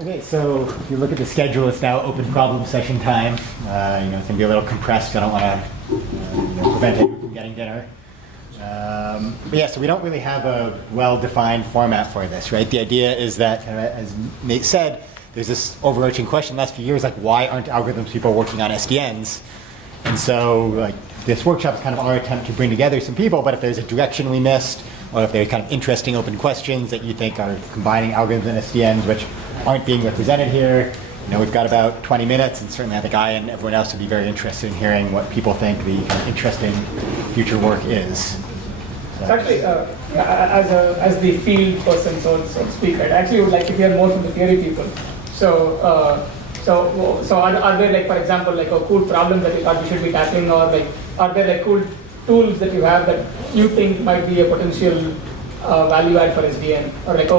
Okay, so if you look at the schedule, it's now open problem session time. It's gonna be a little compressed. I don't want to prevent anyone from getting dinner. But yeah, so we don't really have a well-defined format for this, right? The idea is that, as Nate said, there's this overarching question the last few years, like why aren't algorithms people working on SDNs? And so like this workshop is kind of our attempt to bring together some people, but if there's a direction we missed, or if there's kind of interesting open questions that you think are combining algorithms and SDNs, which aren't being represented here, we've got about 20 minutes, and certainly I think I and everyone else would be very interested in hearing what people think the kind of interesting future work is. So actually, as the field person, so to speak, I actually would like to hear more from the theory people. So are there, like, for example, like a cool problem that you thought you should be tackling, or like are there like cool tools that you have that you think might be a potential value add for SDN, or like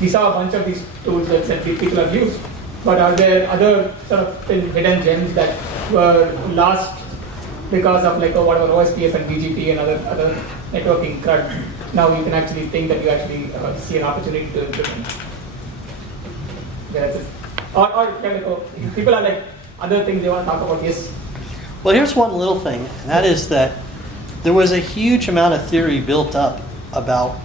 we saw a bunch of these tools that people have used, but are there other sort of hidden gems that were lost because of like whatever OSPF and BGP and other networking crud? Now you can actually think that you actually see an opportunity to implement. That's it. Or if people are like other things they want to talk about, yes. Well, here's one little thing, and that is that there was a huge amount of theory built up about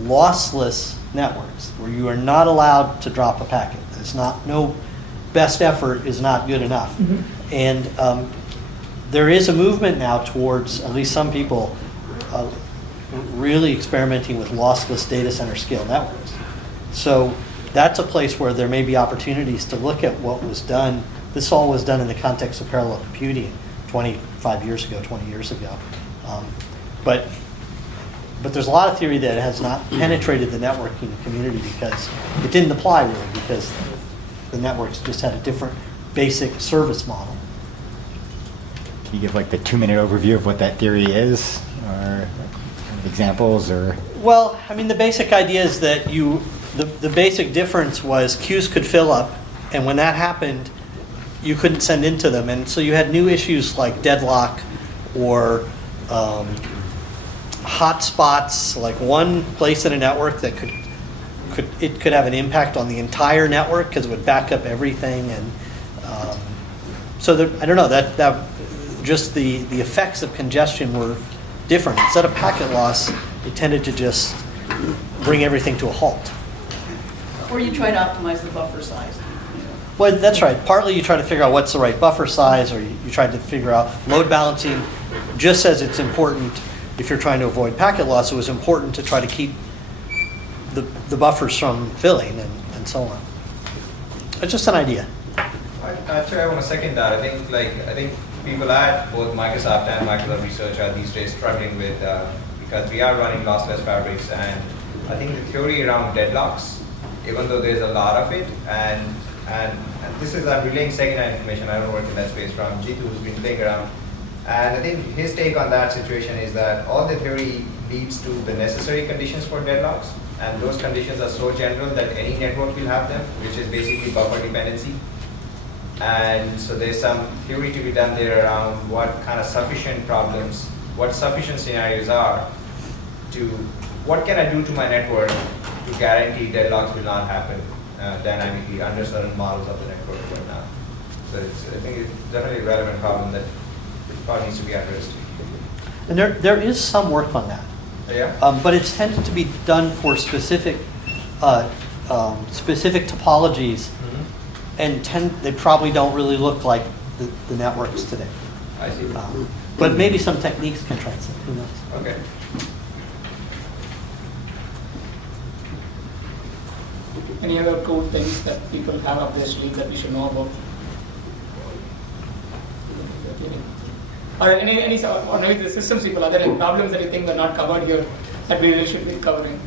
lossless networks, where you are not allowed to drop a packet. No best effort is not good enough. Mm-hmm. And there is a movement now towards, at least some people, really experimenting with lossless data center scale networks. So that's a place where there may be opportunities to look at what was done. This all was done in the context of parallel computing 25 years ago, 20 years ago. But there's a lot of theory that has not penetrated the networking community because it didn't apply really, because the networks just had a different basic service model. Can you give like the 2-minute overview of what that theory is, or examples, or? Well, I mean, the basic idea is that the basic difference was queues could fill up, and when that happened, you couldn't send into them, and so you had new issues like deadlock or hotspots, like one place in a network that could have an impact on the entire network because it would back up everything, and I don't know, that just the effects of congestion were different. Instead of packet loss, it tended to just bring everything to a halt. Or you try to optimize the buffer size. Well, that's right. Partly you try to figure out what's the right buffer size, or you try to figure out load balancing. Just as it's important if you're trying to avoid packet loss, it was important to try to keep the buffers from filling and so on. It's just an idea. Actually, I want to second that. I think people at both Microsoft and Microsoft Research are these days struggling with because we are running lossless fabrics, and I think the theory around deadlocks, even though there's a lot of it, and this is, I'm relaying second-hand information, I don't work in that space, from Jitu, who's been playing around. And I think his take on that situation is that all the theory leads to the necessary conditions for deadlocks, and those conditions are so general that any network will have them, which is basically buffer dependency. And so there's some theory to be done there around what kind of sufficient problems, what sufficient scenarios are to, what can I do to my network to guarantee deadlocks will not happen dynamically under certain models of the network right now. So I think it's definitely a relevant problem that probably needs to be addressed. And there is some work on that. Yeah. But it's tended to be done for specific topologies, and they probably don't really look like the networks today. I see. But maybe some techniques can translate. Who knows? Okay. Any other cool things that people have up their sleeve that we should know about? Or or maybe the systems people, are there any problems that you think are not covered here that we really should be covering?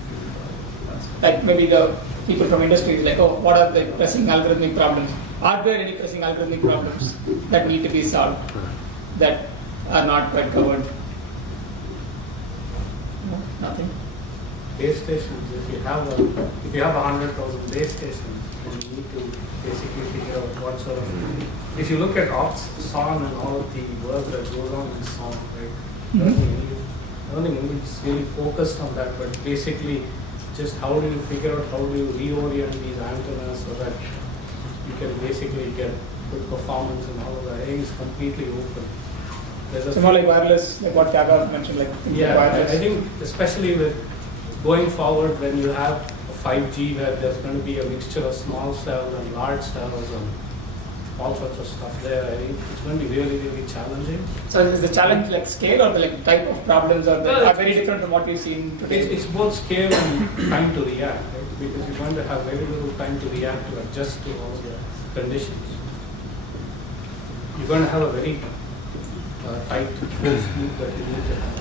Like maybe the people from industry, like, oh, what are the pressing algorithmic problems? Are there any pressing algorithmic problems that need to be solved that are not quite covered? No, nothing. Base stations. If you have 100,000 base stations, then you need to basically figure out what sort of. If you look at SON and all of the work that goes on in SON, right? I don't think it's really focused on that, but basically just how do you figure out how do you reorient these antennas so that you can basically get good performance and all of that. I think it's completely open. There's So more like wireless, like what Kaba mentioned, like yeah, wireless. I think especially with going forward when you have a 5G where there's going to be a mixture of small cells and large cells and all sorts of stuff there, I think it's going to be really, really challenging. So is the challenge like scale or the like type of problems are, are very different from what we've seen today? It's both scale and time to react, right? Because you're going to have very little time to react to adjust to all the conditions. You're going to have a very tight closed loop that you need to have.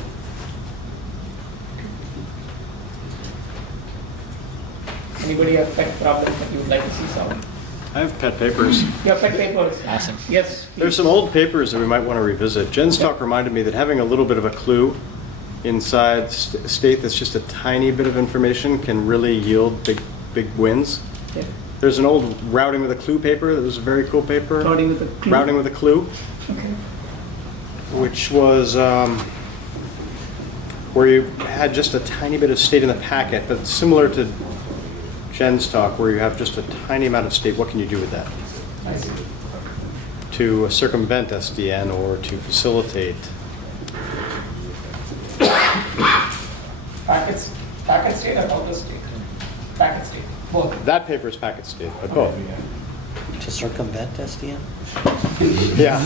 Anybody have pet problems that you would like to see solved? I have pet papers. You have pet papers? Awesome. Yes. There's please. some old papers that we might want to revisit. Jen's talk reminded me that having a little bit of a clue inside state that's just a tiny bit of information can really yield big wins. Yeah. There's an old routing with a clue paper that was a very cool paper. Routing with a clue. Routing with a clue, Okay. which was where you had just a tiny bit of state in the packet, but similar to Jen's talk, where you have just a tiny amount of state. What can you do with that? I see. To circumvent SDN or to facilitate? Packet state or outer state? Packet state. Both. That paper is packet state, but both. To circumvent SDN? Yeah.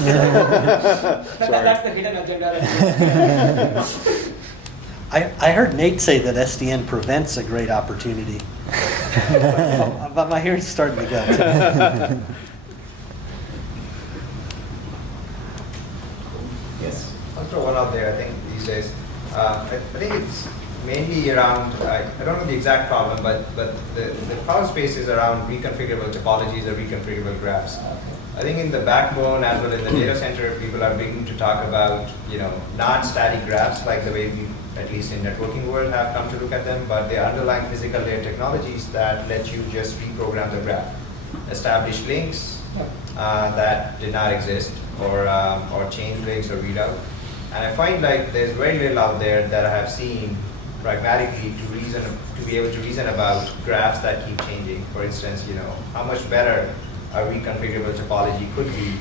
That's the hidden agenda. I heard Nate say that SDN prevents a great opportunity. But my hearing's starting to go. Yes. I'll throw one out there. I think these days, I think it's mainly around. I don't know the exact problem, but the problem space is around reconfigurable topologies or reconfigurable graphs. I think in the backbone as well as the data center, people are beginning to talk about non-static graphs, like the way we, at least in networking world, have come to look at them, but the underlying physical layer technologies that let you just reprogram the graph, establish links that did not exist, or change links or readout. And I find like there's very little out there that I have seen pragmatically to be able to reason about graphs that keep changing. For instance, how much better a reconfigurable topology could be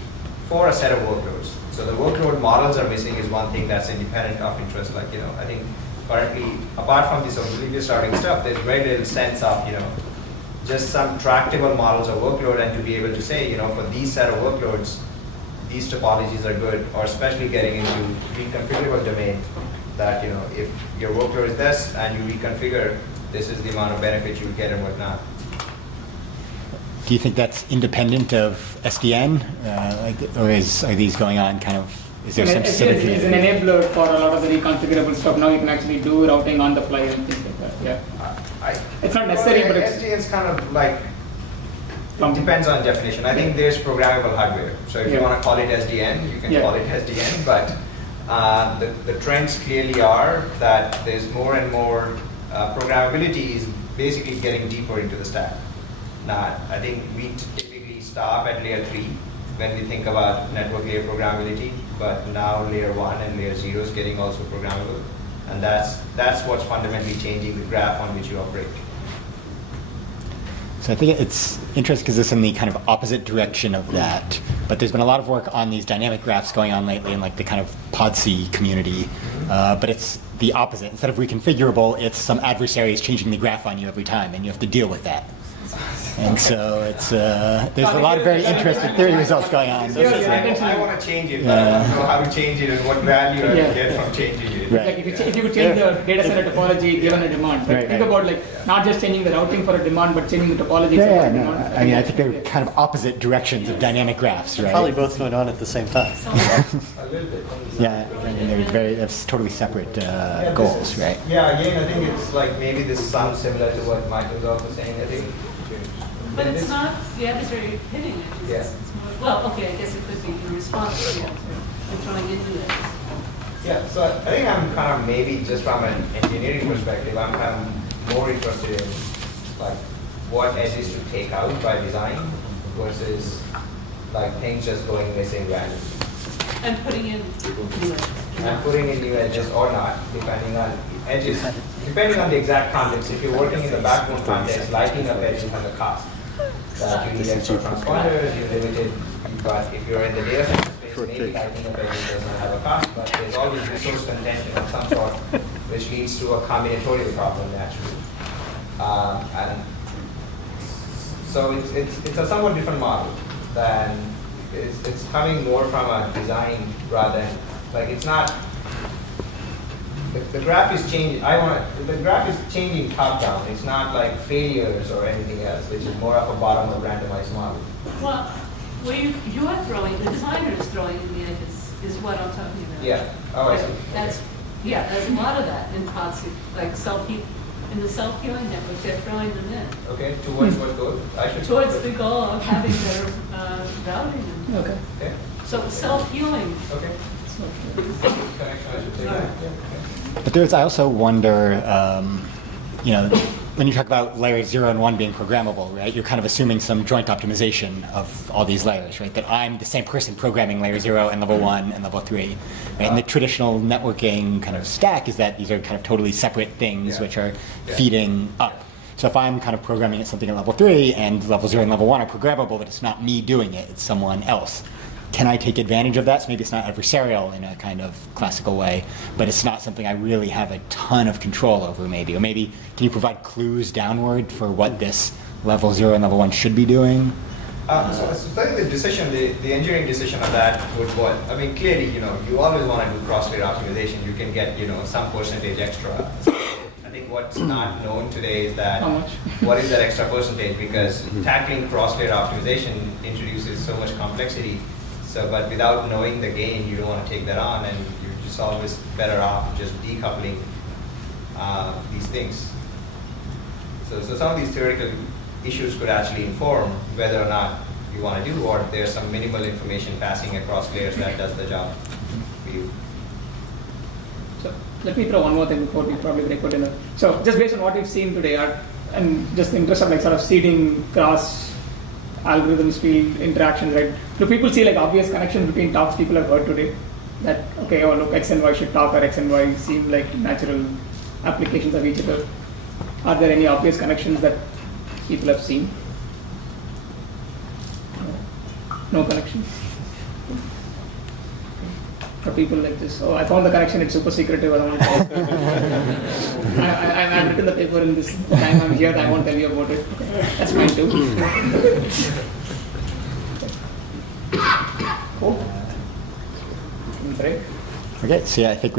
for a set of workloads. So the workload models are missing is one thing that's independent of interest. Like, I think currently, apart from this oblivious routing stuff, there's very little sense of, just some tractable models of workload, and to be able to say, for these set of workloads, these topologies are good, or especially getting into reconfigurable domain, that, if your workload is this and you reconfigure, this is the amount of benefit you get and whatnot. Do you think that's independent of SDN? Or are these going on kind of, is there some synergy? It's an enabler for a lot of the reconfigurable stuff. Now you can actually do routing on the fly and things like that. Yeah. It's not necessary, but it's... SDN is kind of like, it depends on definition. I think there's programmable hardware. So if you want to call it SDN, you can call it SDN, but the trends clearly are that there's more and more programmability is basically getting deeper into the stack. Now, I think we typically stop at layer 3 when we think about network layer programmability, but now layer 1 and layer 0 is getting also programmable. And that's what's fundamentally changing the graph on which you operate. So I think it's interesting because it's in the kind of opposite direction of that. But there's been a lot of work on these dynamic graphs going on lately in like the kind of PodC community. But it's the opposite. Instead of reconfigurable, it's some adversary is changing the graph on you every time, and you have to deal with that. And so it's there's a lot of very interesting theory results going on. I want to change it, but I don't know how to change it and what value I can get from changing it. Right. Like if you could change the data center topology given a demand, Right, think about like not just changing the routing for a demand, but changing the topology for a No. demand. I mean, I think they're kind of opposite directions of dynamic graphs, right? Probably both going on at the same time. A little bit. Yeah, I mean, that's totally separate goals, right? Yeah, again, I think it's like maybe this sounds similar to what Michael was also saying. I think. But it's not the adversary hitting it. Yeah. It's more, well, okay, I guess it could be in response to the adversary. They're throwing into it. Yeah, so I think I'm kind of maybe just from an engineering perspective, I'm kind of more interested in like what edges to take out by design versus like things just going missing randomly. And putting in new edges. And putting in new edges or not, depending on edges. depending on the exact context, if you're working in the backbone context, lighting up edges has a cost. You need extra transponders, you're limited, but if you're in the data center space, maybe lighting up edges doesn't have a cost, but there's always resource contention of some sort, which leads to a combinatorial problem naturally. And so it's a somewhat different model than, it's coming more from a design rather than, like it's not, the graph is changing, the graph is changing top down. It's not like failures or anything else, which is more of a bottom up randomized model. Well, what you are throwing, the designer is throwing in the edges, is what I'm talking about. Yeah, oh, I see. There's a lot of that in pods, like in the self-healing networks, they're throwing them in. Okay, towards what goal? Towards the goal of having their routing. Okay. Okay, So self-healing. okay. Connection, I should say that. Yeah, okay. But I also wonder, when you talk about layers 0 and 1 being programmable, right, you're kind of assuming some joint optimization of all these layers, right? That I'm the same person programming layer 0 and level 1 and level 3. Right? And the traditional networking kind of stack is that these are kind of totally separate things which are feeding up. So if I'm kind of programming at something at level 3 and level 0 and level 1 are programmable, but it's not me doing it, it's someone else. Can I take advantage of that? So maybe it's not adversarial in a kind of classical way, but it's not something I really have a ton of control over maybe. Or maybe, can you provide clues downward for what this level 0 and level 1 should be doing? So I think the decision, the engineering decision on that would what, I mean, clearly, you always want to do cross-layer optimization. You can get, some percentage extra. So I think what's not known today is that, How much? what is that extra percentage? Because tackling cross-layer optimization introduces so much complexity. So, but without knowing the gain, you don't want to take that on, and you're just always better off just decoupling these things. So some of these theoretical issues could actually inform whether or not you want to do, or there's some minimal information passing across layers that does the job for you. So let me throw one more thing before we probably break for dinner. So just based on what we've seen today, and just the interest of like sort of seeding cross algorithms, field interactions, right? Do people see like obvious connections between talks people have heard today? That, okay, oh look, X and Y should talk, or X and Y seem like natural applications of each other. Are there any obvious connections that people have seen? No connection? For people like this, oh, I found the connection, it's super secretive, I don't want to tell you. I've written the paper in this time I'm here, I won't tell you about it. That's fine too. Cool. Break. Okay, so yeah, I think